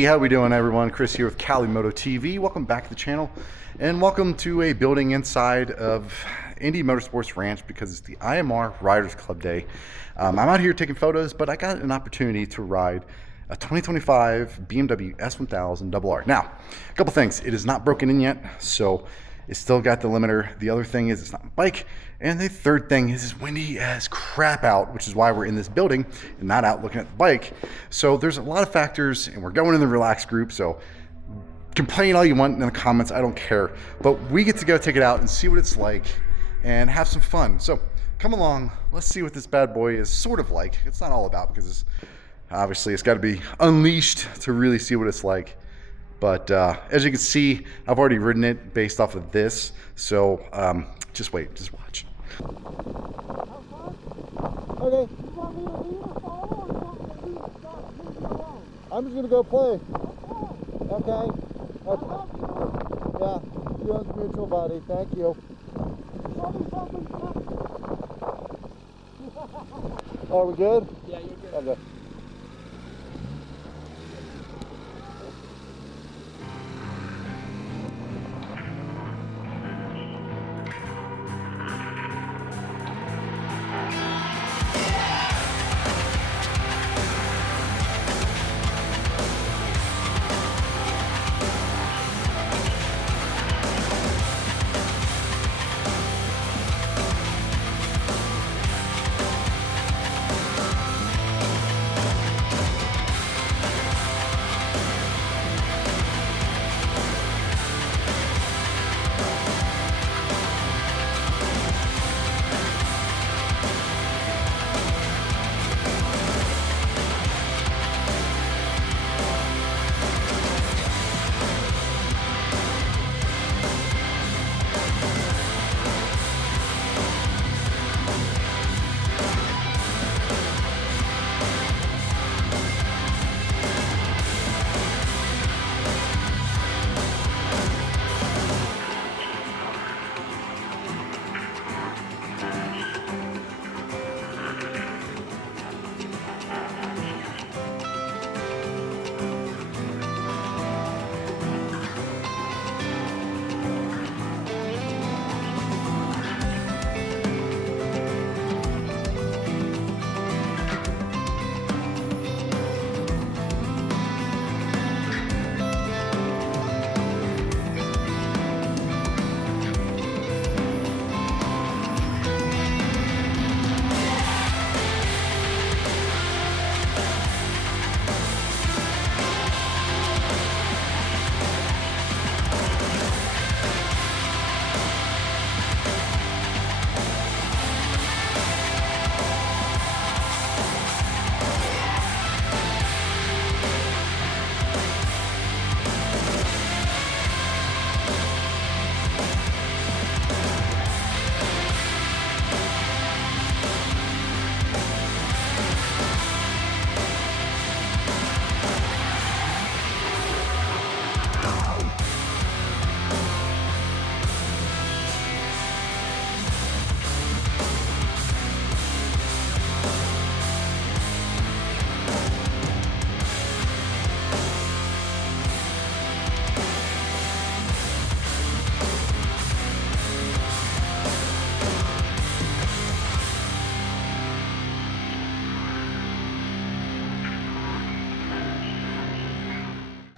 Hey, how we doing everyone? Chris here with Cali Moto TV. Welcome back to the channel and welcome to a building inside of Indy Motorsports Ranch because it's the IMR Riders Club Day. I'm out here taking photos, but I got an opportunity to ride a 2025 BMW S1000RR. Now, a couple things. It is not broken in yet, so it's still got the limiter. The other thing is it's not a bike. And the third thing is it's windy as crap out, which is why we're in this building and not out looking at the bike. So there's a lot of factors, and we're going in the relaxed group, so complain all you want in the comments, I don't care. But we get to go take it out and see what it's like and have some fun. So come along, let's see what this bad boy is sort of like. It's not all about, because it's, obviously it's got to be unleashed to really see what it's like. But as you can see, I've already ridden it based off of this. So just wait, just watch. Okay. You want me to leave or follow, or you want me to leave and stop? I'm just gonna go play. Okay. Yeah. Feelings mutual, buddy. Thank you. Are we good? Yeah, you're good. Okay.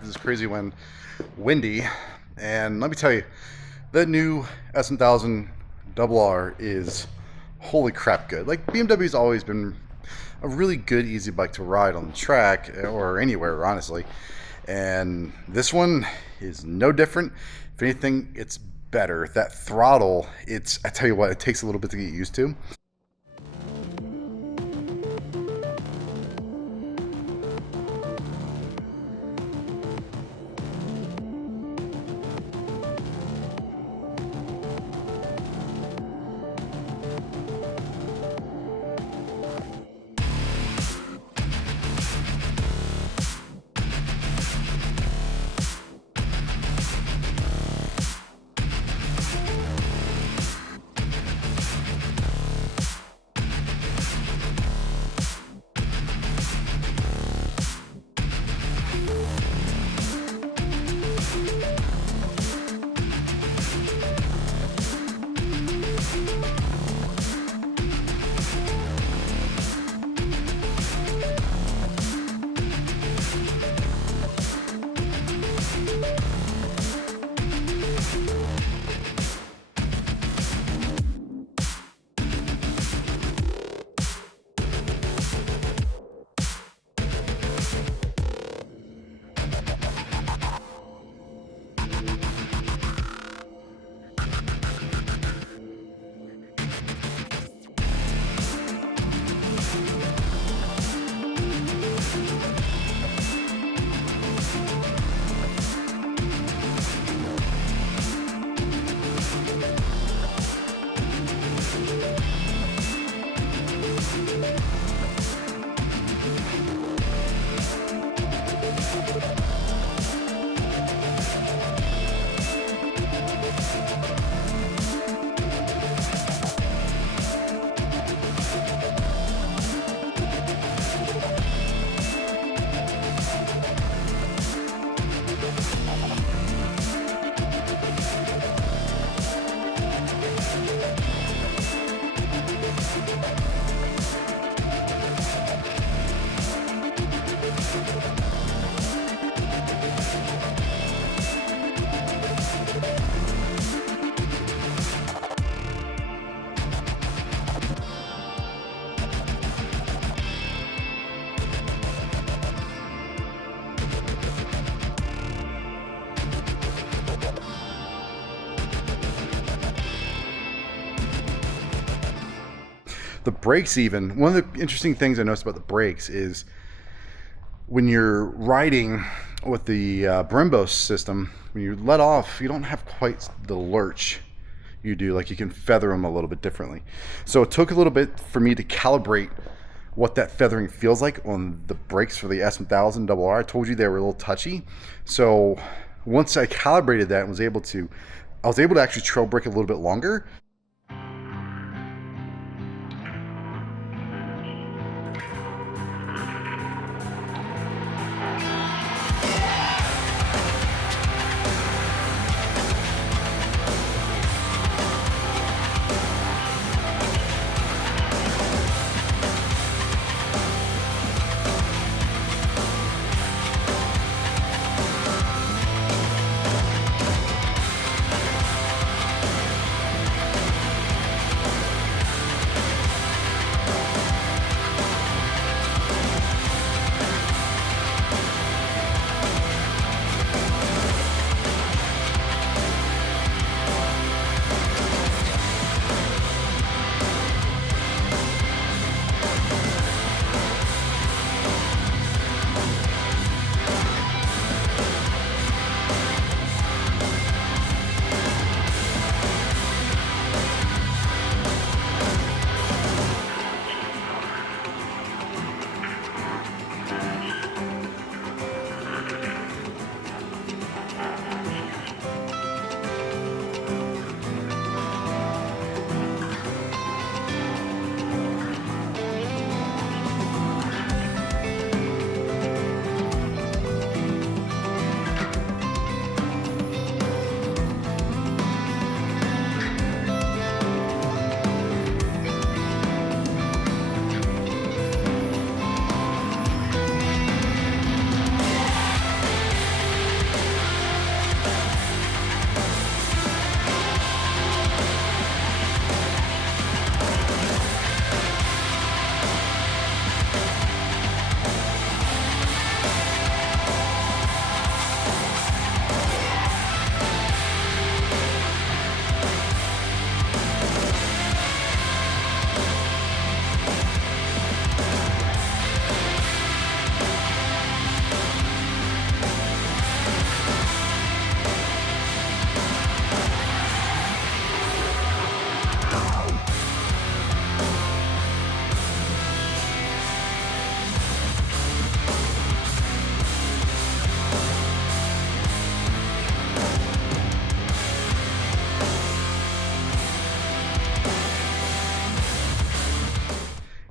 This is crazy when windy, and let me tell you, the new S1000RR is holy crap good. Like, BMW's always been a really good easy bike to ride on the track or anywhere, honestly, and this one is no different. If anything, it's better. That throttle, I tell you what, it takes a little bit to get used to. The brakes, even one of the interesting things I noticed about the brakes is when you're riding with the Brembo system, when you let off, you don't have quite the lurch you do. Like, you can feather them a little bit differently. So it took a little bit for me to calibrate what that feathering feels like on the brakes for the S1000RR. I told you they were a little touchy. So once I calibrated that and was able to actually trail brake a little bit longer.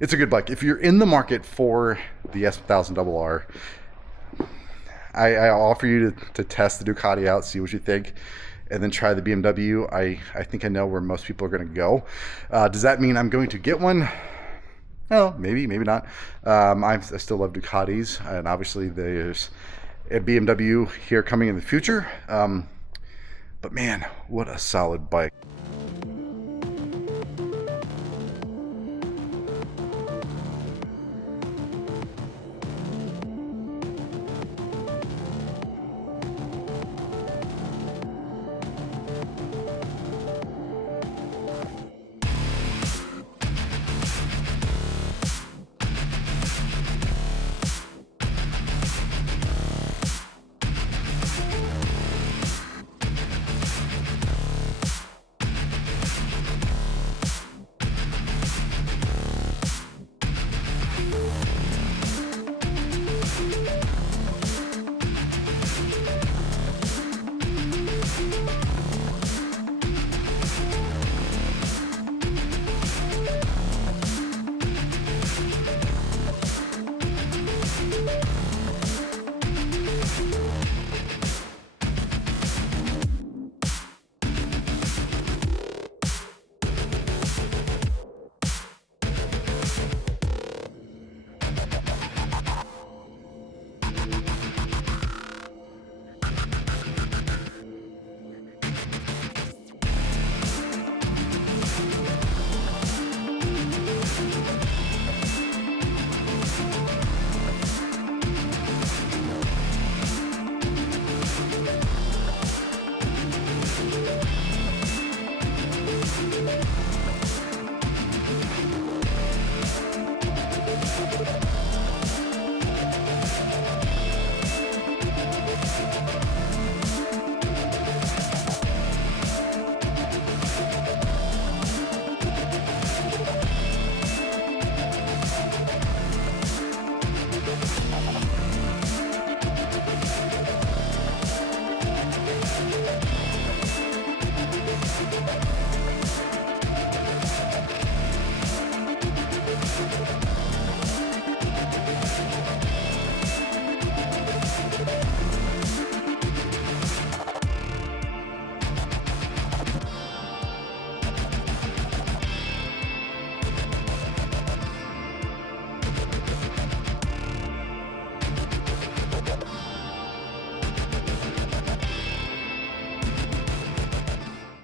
It's a good bike. If you're in the market for the S1000RR, I offer you to test the Ducati out, see what you think, and then try the BMW. I think I know where most people are going to go. Does that mean I'm going to get one? No, maybe not. I still love Ducatis, and obviously there's a BMW here coming in the future. But man, what a solid bike.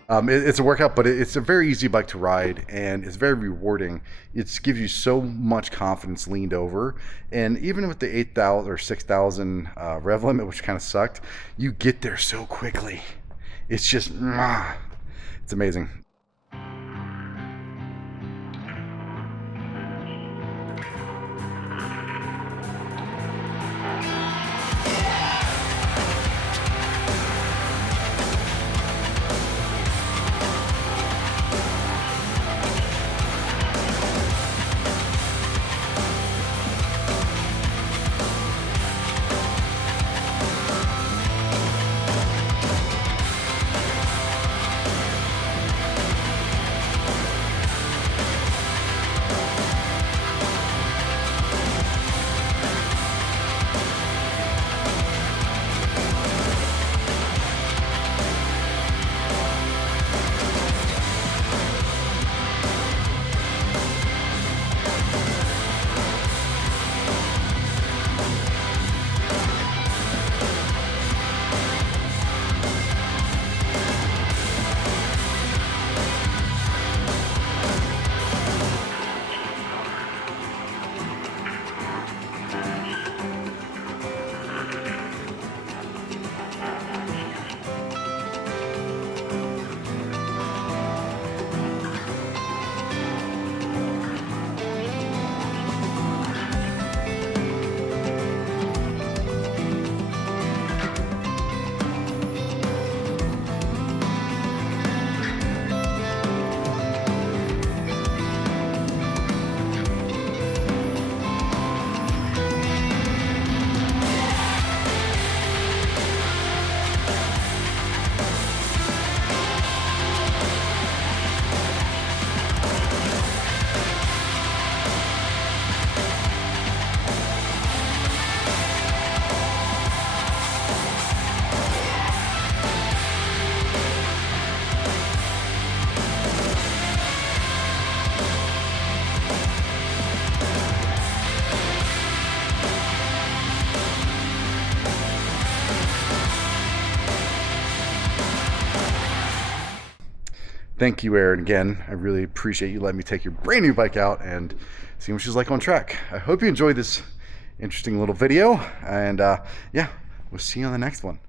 It's a workout, but it's a very easy bike to ride, and it's very rewarding. It gives you so much confidence leaned over, and even with the 8,000 or 6,000 rev limit, which kind of sucked, you get there so quickly. It's just, it's amazing. Thank you, Aaron. Again, I really appreciate you letting me take your brand new bike out and see what she's like on track. I hope you enjoyed this interesting little video, and yeah, we'll see you on the next one.